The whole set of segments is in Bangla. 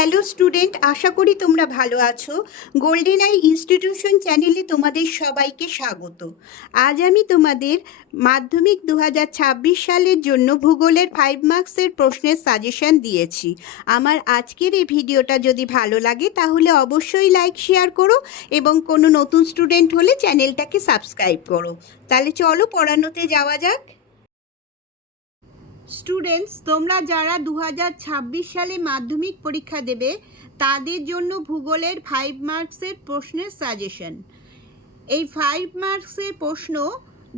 হ্যালো স্টুডেন্ট, আশা করি তোমরা ভালো আছো। গোল্ডেন আই ইনস্টিটিউশন চ্যানেলে তোমাদের সবাইকে স্বাগত। আজ আমি তোমাদের মাধ্যমিক 2026 সালের জন্য ভূগোলের 5 মার্কসের প্রশ্নের সাজেশন দিয়েছি। আমার আজকের এই ভিডিওটা যদি ভালো লাগে তাহলে অবশ্যই লাইক শেয়ার করো এবং কোনো নতুন স্টুডেন্ট হলে চ্যানেলটাকে সাবস্ক্রাইব করো। তাহলে চলো পড়ানোতে যাওয়া যাক। স্টুডেন্টস, তোমরা যারা 2026 সালে মাধ্যমিক পরীক্ষা দেবে তাদের জন্য ভূগোলের 5 মার্কসের প্রশ্নের সাজেশন। এই 5 মার্কসের প্রশ্ন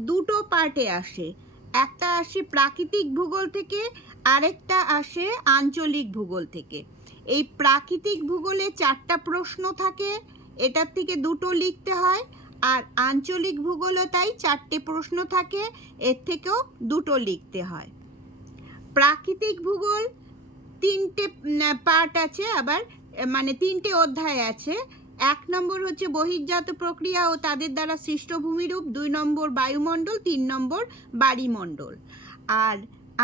দুটো পার্টে আসে। একটা আসে প্রাকৃতিক ভূগোল থেকে, আরেকটা আসে আঞ্চলিক ভূগোল থেকে। এই প্রাকৃতিক ভূগোলে 4টা প্রশ্ন থাকে, এটার থেকে দুটো লিখতে হয়। আর আঞ্চলিক ভূগোলও তাই 4টে প্রশ্ন থাকে, এর থেকেও দুটো লিখতে হয়। প্রাকৃতিক ভূগোল 3টে পার্ট আছে, আবার মানে 3টে অধ্যায় আছে। 1 নম্বর হচ্ছে বহির্জাত প্রক্রিয়া ও তাদের দ্বারা সৃষ্ট ভূমিরূপ, 2 নম্বর বায়ুমণ্ডল, 3 নম্বর বাড়িমণ্ডল। আর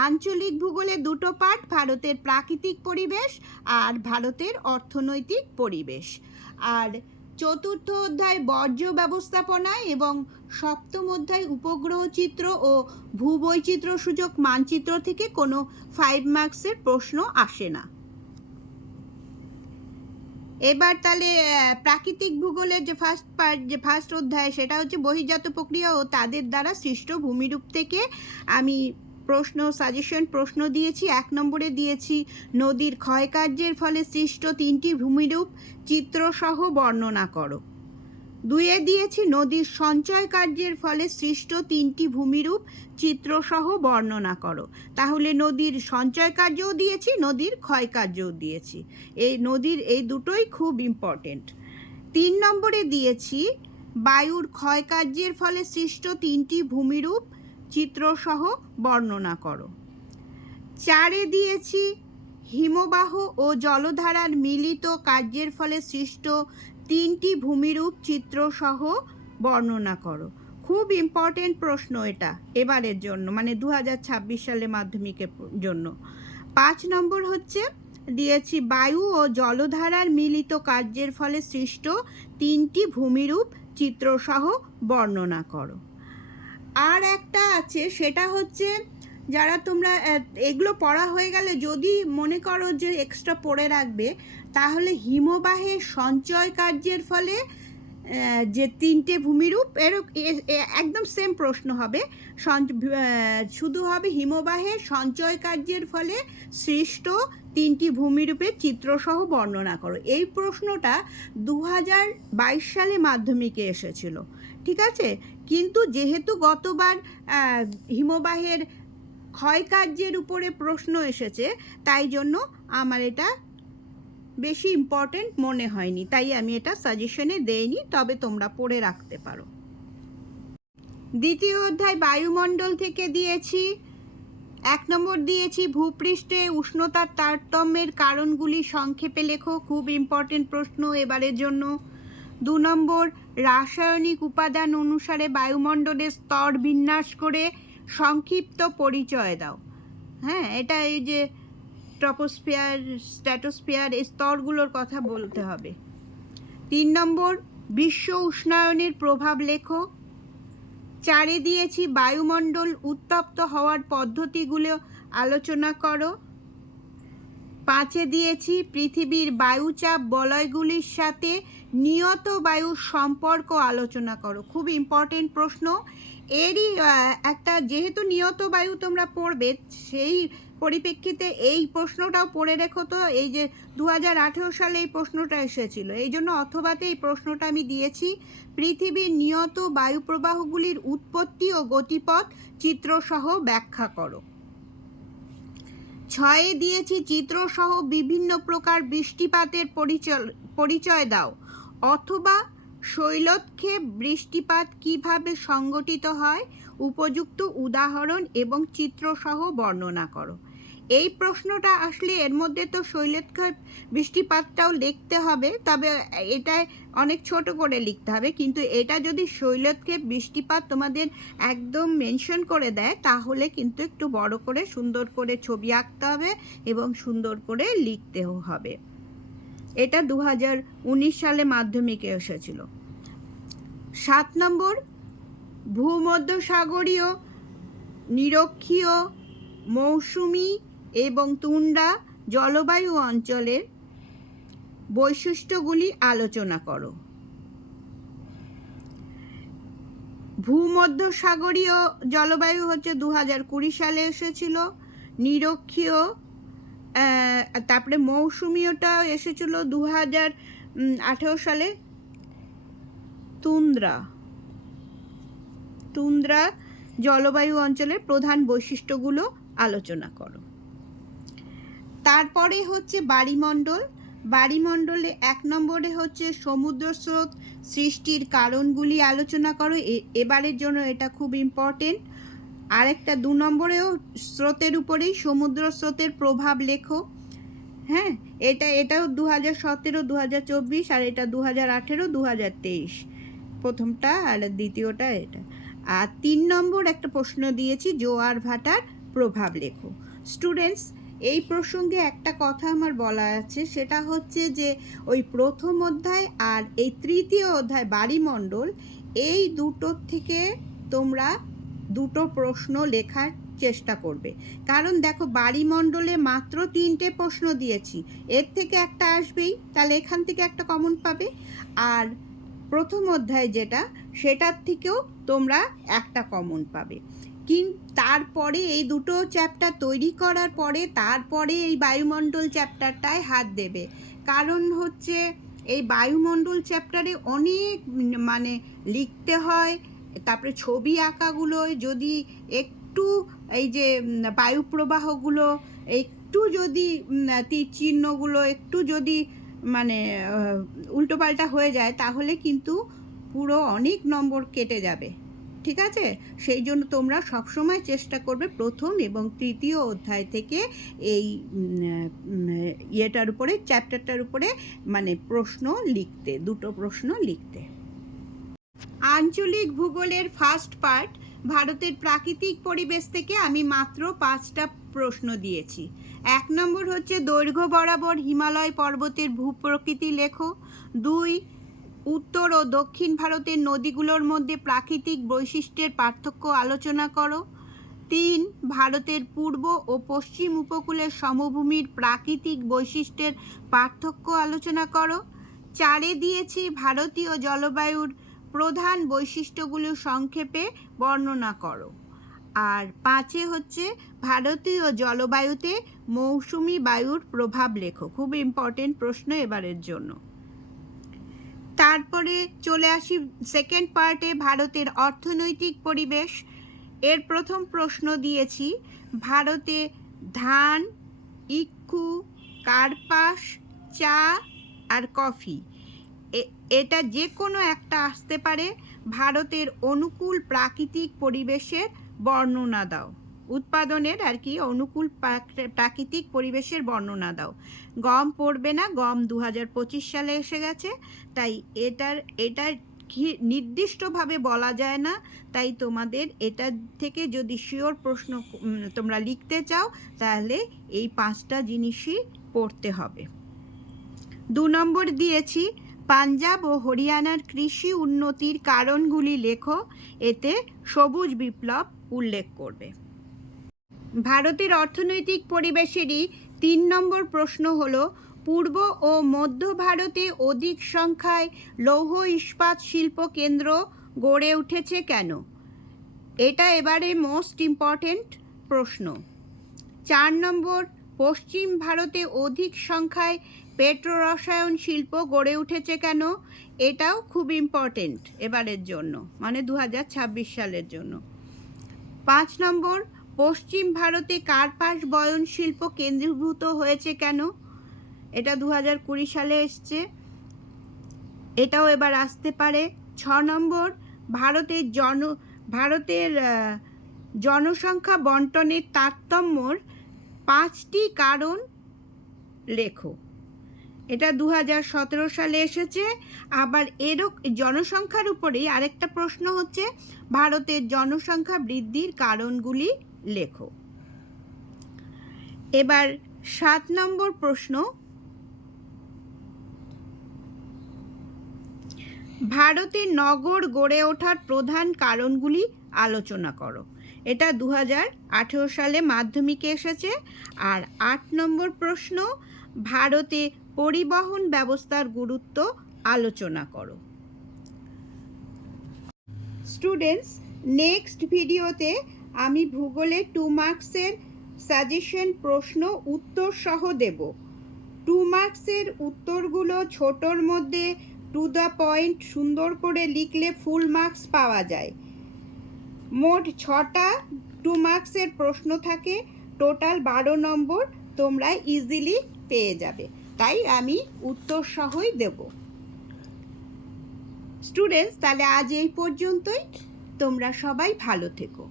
আঞ্চলিক ভূগোলে দুটো পার্ট, ভারতের প্রাকৃতিক পরিবেশ আর ভারতের অর্থনৈতিক পরিবেশ। আর চতুর্থ অধ্যায় বর্জ্য ব্যবস্থাপনা এবং সপ্তম অধ্যায় উপগ্রহ চিত্র ও ভূবৈচিত্র্য সূচক মানচিত্র থেকে কোনো 5 মার্কসের প্রশ্ন আসে না। এবার তাহলে প্রাকৃতিক ভূগোলের যে ফার্স্ট অধ্যায়, সেটা হচ্ছে বহির্জাত প্রক্রিয়া ও তাদের দ্বারা সৃষ্ট ভূমিরূপ থেকে আমি প্রশ্ন দিয়েছি। 1 নম্বরে দিয়েছি নদীর ক্ষয়কার্যের ফলে সৃষ্ট 3টি ভূমিরূপ চিত্রসহ বর্ণনা করো। 2-এ দিয়েছি নদীর সঞ্চয় কার্যের ফলে সৃষ্ট 3টি ভূমিরূপ চিত্রসহ বর্ণনা করো। তাহলে নদীর সঞ্চয় কার্যও দিয়েছি, নদীর ক্ষয় কার্যও দিয়েছি। এই নদীর এই দুটোই খুব ইম্পর্টেন্ট। 3 নম্বরে দিয়েছি বায়ুর ক্ষয় কার্যের ফলে সৃষ্ট 3টি ভূমিরূপ চিত্রসহ বর্ণনা করো। 4-এ দিয়েছি হিমবাহ ও জলধারার মিলিত কার্যের ফলে সৃষ্ট 3টি ভূমিরূপ চিত্রসহ বর্ণনা করো। খুব ইম্পর্টেন্ট প্রশ্ন এটা এবারের জন্য, মানে 2026 সালে মাধ্যমিকের জন্য। 5 নম্বর হচ্ছে দিয়েছি বায়ু ও জলধারার মিলিত কার্যের ফলে সৃষ্ট 3টি ভূমিরূপ চিত্রসহ বর্ণনা করো। আর একটা আছে, সেটা হচ্ছে যারা তোমরা এগুলো পড়া হয়ে গেলে যদি মনে করো যে এক্সট্রা পড়ে রাখবে, তাহলে হিমবাহের সঞ্চয় কার্যের ফলে যে 3টে ভূমিরূপ, একদম সেম প্রশ্ন হবে, শুধু হবে হিমবাহের সঞ্চয় কার্যের ফলে সৃষ্ট 3টি ভূমিরূপের চিত্রসহ বর্ণনা করো। এই প্রশ্নটা 2022 সালে মাধ্যমিকে এসেছিল, ঠিক আছে? কিন্তু যেহেতু গতবার হিমবাহের ক্ষয়কার্যের উপরে প্রশ্ন এসেছে, তাই জন্য আমার এটা বেশি ইম্পর্টেন্ট মনে হয়নি, তাই আমি এটা সাজেশনে দেইনি, তবে তোমরা পড়ে রাখতে পারো। দ্বিতীয় অধ্যায় বায়ুমণ্ডল থেকে দিয়েছি। 1 নম্বর দিয়েছি ভূপৃষ্ঠে উষ্ণতার তারতম্যের কারণগুলি সংক্ষেপে লেখো। খুব ইম্পর্টেন্ট প্রশ্ন এবারের জন্য। 2 নম্বর রাসায়নিক উপাদান অনুসারে বায়ুমণ্ডলের স্তর বিন্যাস করে সংক্ষিপ্ত পরিচয় দাও। হ্যাঁ, এটা এই যে ট্রপোস্ফিয়ার, স্ট্র্যাটোস্ফিয়ার, এই স্তরগুলোর কথা বলতে হবে। 3 নম্বর বিশ্ব উষ্ণায়নের প্রভাব লেখো। 4-এ দিয়েছি বায়ুমণ্ডল উত্তপ্ত হওয়ার পদ্ধতিগুলো আলোচনা করো। 5-এ দিয়েছি পৃথিবীর বায়ুচাপ বলয়গুলির সাথে নিয়ত বায়ুর সম্পর্ক আলোচনা করো। খুব ইম্পর্টেন্ট প্রশ্ন। এরই একটা, যেহেতু নিয়ত বায়ু তোমরা পড়বে, সেই পরিপ্রেক্ষিতে এই প্রশ্নটাও পড়ে রেখো। তো এই যে 2018 সালে এই প্রশ্নটা এসেছিল, এই জন্য অথবাতে এই প্রশ্নটা আমি দিয়েছি। পৃথিবীর নিয়ত বায়ু প্রবাহগুলির উৎপত্তি ও গতিপথ চিত্রসহ ব্যাখ্যা করো। 6-এ দিয়েছি চিত্রসহ বিভিন্ন প্রকার বৃষ্টিপাতের পরিচয় দাও, অথবা শৈলক্ষেপ বৃষ্টিপাত কিভাবে সংগঠিত হয়, উপযুক্ত উদাহরণ এবং চিত্রসহ বর্ণনা করো। এই প্রশ্নটা আসলে এর মধ্যে তো শৈলক্ষেপ বৃষ্টিপাতটাও লিখতে হবে, তবে এটা অনেক ছোট করে লিখতে হবে। কিন্তু এটা যদি শৈলক্ষেপ বৃষ্টিপাত তোমাদের একদম মেনশন করে দেয়, তাহলে কিন্তু একটু বড় করে সুন্দর করে ছবি আঁকতে হবে এবং সুন্দর করে লিখতেও হবে। এটা 2019 সালে মাধ্যমিকে এসেছিল। 7 নম্বর, ভূমধ্যসাগরীয়, নিরক্ষীয়, মৌসুমী এবং তুন্দ্রা জলবায়ু অঞ্চলের বৈশিষ্ট্যগুলি আলোচনা করো। ভূমধ্যসাগরীয় জলবায়ু হচ্ছে 2020 সালে এসেছিল। নিরক্ষীয়, তারপরে মৌসুমীয়টা এসেছিল 2018 সালে। তুন্দ্রা জলবায়ু অঞ্চলের প্রধান বৈশিষ্ট্যগুলো আলোচনা করো। তারপরে হচ্ছে বায়ুমণ্ডল। বায়ুমণ্ডলে 1 নম্বরে হচ্ছে সমুদ্র স্রোত সৃষ্টির কারণগুলি আলোচনা করো। এবারের জন্য এটা খুব ইম্পর্টেন্ট। আরেকটা 2 নম্বরেও স্রোতের উপরেই সমুদ্র স্রোতের প্রভাব লেখো। হ্যাঁ, এটাও 2017, 2024, আর এটা 2018, 2023, প্রথমটা আর দ্বিতীয়টা এটা। আর 3 নম্বর একটা প্রশ্ন দিয়েছি, জোয়ার ভাটার প্রভাব লেখো। স্টুডেন্টস, এই প্রসঙ্গে একটা কথা আমার বলা আছে, সেটা হচ্ছে যে ওই প্রথম অধ্যায় আর এই তৃতীয় অধ্যায় বায়ুমণ্ডল, এই দুটোর থেকে তোমরা 2টো প্রশ্ন লেখার চেষ্টা করবে। কারণ দেখো, বায়ুমণ্ডলে মাত্র 3টে প্রশ্ন দিয়েছি, এর থেকে একটা আসবেই, তাহলে এখান থেকে একটা কমন পাবে। আর প্রথম অধ্যায় যেটা, সেটার থেকেও তোমরা একটা কমন পাবে। কিন্তু তারপরে এই দুটো চ্যাপ্টার তৈরি করার পরে তারপরে এই বায়ুমণ্ডল চ্যাপ্টারটায় হাত দেবে। কারণ হচ্ছে এই বায়ুমণ্ডল চ্যাপ্টারে অনেক মানে লিখতে হয়। তারপরে ছবি আঁকাগুলো যদি একটু, এই যে বায়ু প্রবাহগুলো একটু যদি তীর চিহ্নগুলো একটু যদি মানে উল্টোপাল্টা হয়ে যায়, তাহলে কিন্তু পুরো অনেক নম্বর কেটে যাবে। ঠিক আছে? সেই জন্য তোমরা সবসময় চেষ্টা করবে প্রথম এবং তৃতীয় অধ্যায় থেকে এই ইয়েটার উপরে, চ্যাপ্টারটার উপরে মানে প্রশ্ন লিখতে, 2টো প্রশ্ন লিখতে। আঞ্চলিক ভূগোলের ফার্স্ট পার্ট, ভারতের প্রাকৃতিক পরিবেশ থেকে আমি মাত্র 5টা প্রশ্ন দিয়েছি। 1 নম্বর হচ্ছে দৈর্ঘ্য বরাবর হিমালয় পর্বতের ভূপ্রকৃতি লেখো। 2, উত্তর ও দক্ষিণ ভারতের নদীগুলোর মধ্যে প্রাকৃতিক বৈশিষ্ট্যের পার্থক্য আলোচনা করো। 3, ভারতের পূর্ব ও পশ্চিম উপকূলের সমভূমির প্রাকৃতিক বৈশিষ্ট্যের পার্থক্য আলোচনা করো। 4 দিয়েছি ভারতীয় জলবায়ুর প্রধান বৈশিষ্ট্যগুলো সংক্ষেপে বর্ণনা করো। আর 5 হচ্ছে ভারতীয় জলবায়ুতে মৌসুমী বায়ুর প্রভাব লেখো। খুব ইম্পর্টেন্ট প্রশ্ন এবারের জন্য। তারপরে চলে আসি সেকেন্ড পার্টে, ভারতের অর্থনৈতিক পরিবেশ। এর প্রথম প্রশ্ন দিয়েছি, ভারতে ধান, ইক্ষু, কার্পাস, চা আর কফি, এটা যে কোনো একটা আসতে পারে। ভারতের অনুকূল প্রাকৃতিক পরিবেশের বর্ণনা দাও। উৎপাদনের আর কি অনুকূল প্রাকৃতিক পরিবেশের বর্ণনা দাও। গম পড়বে না, গম 2025 সালে এসে গেছে, তাই এটার নির্দিষ্টভাবে বলা যায় না। তাই তোমাদের এটা থেকে যদি শিওর প্রশ্ন তোমরা লিখতে চাও, তাহলে এই 5টা জিনিসই পড়তে হবে। 2 নম্বর দিয়েছি পাঞ্জাব ও হরিয়ানার কৃষি উন্নতির কারণগুলি লেখো। এতে সবুজ বিপ্লব উল্লেখ করবে। ভারতের অর্থনৈতিক পরিবেশেরই 3 নম্বর প্রশ্ন হলো, পূর্ব ও মধ্য ভারতে অধিক সংখ্যায় লৌহ ইস্পাত শিল্প কেন্দ্র গড়ে উঠেছে কেন? এটা এবারে মোস্ট ইম্পর্টেন্ট প্রশ্ন। 4 নম্বর, পশ্চিম ভারতে অধিক সংখ্যায় পেট্রোরসায়ন শিল্প গড়ে উঠেছে কেন? এটাও খুব ইম্পর্টেন্ট এবারের জন্য, মানে 2026 সালের জন্য। 5 নম্বর, পশ্চিম ভারতে কার্পাস বয়ন শিল্প কেন্দ্রীভূত হয়েছে কেন? এটা 2020 সালে এসছে, এটাও এবার আসতে পারে। 6 নম্বর, ভারতের জনসংখ্যা বন্টনের তারতম্যর 5টি কারণ লেখো। এটা 2017 সালে এসেছে। আবার জনসংখ্যার উপরেই আরেকটা প্রশ্ন হচ্ছে, ভারতের জনসংখ্যা বৃদ্ধির কারণগুলি লেখো। এবার 7 নম্বর প্রশ্ন, ভারতের নগর গড়ে ওঠার প্রধান কারণগুলি আলোচনা করো। এটা 2018 সালে মাধ্যমিকে এসেছে। আর 8 নম্বর প্রশ্ন, ভারতে পরিবহন ব্যবস্থার গুরুত্ব আলোচনা করো। স্টুডেন্টস, নেক্সট ভিডিওতে আমি ভূগোলের 2 মার্কসের সাজেশন প্রশ্ন উত্তর সহ দেব। 2 মার্কসের উত্তরগুলো ছোটোর মধ্যে টু দ্য পয়েন্ট সুন্দর করে লিখলে ফুল মার্কস পাওয়া যায়। মোট 6টা 2 মার্কসের প্রশ্ন থাকে, টোটাল 12 নম্বর তোমরা ইজিলি পেয়ে যাবে, তাই আমি উত্তর সহই দেব। স্টুডেন্টস, তাহলে আজ এই পর্যন্তই। তোমরা সবাই ভালো থেকো।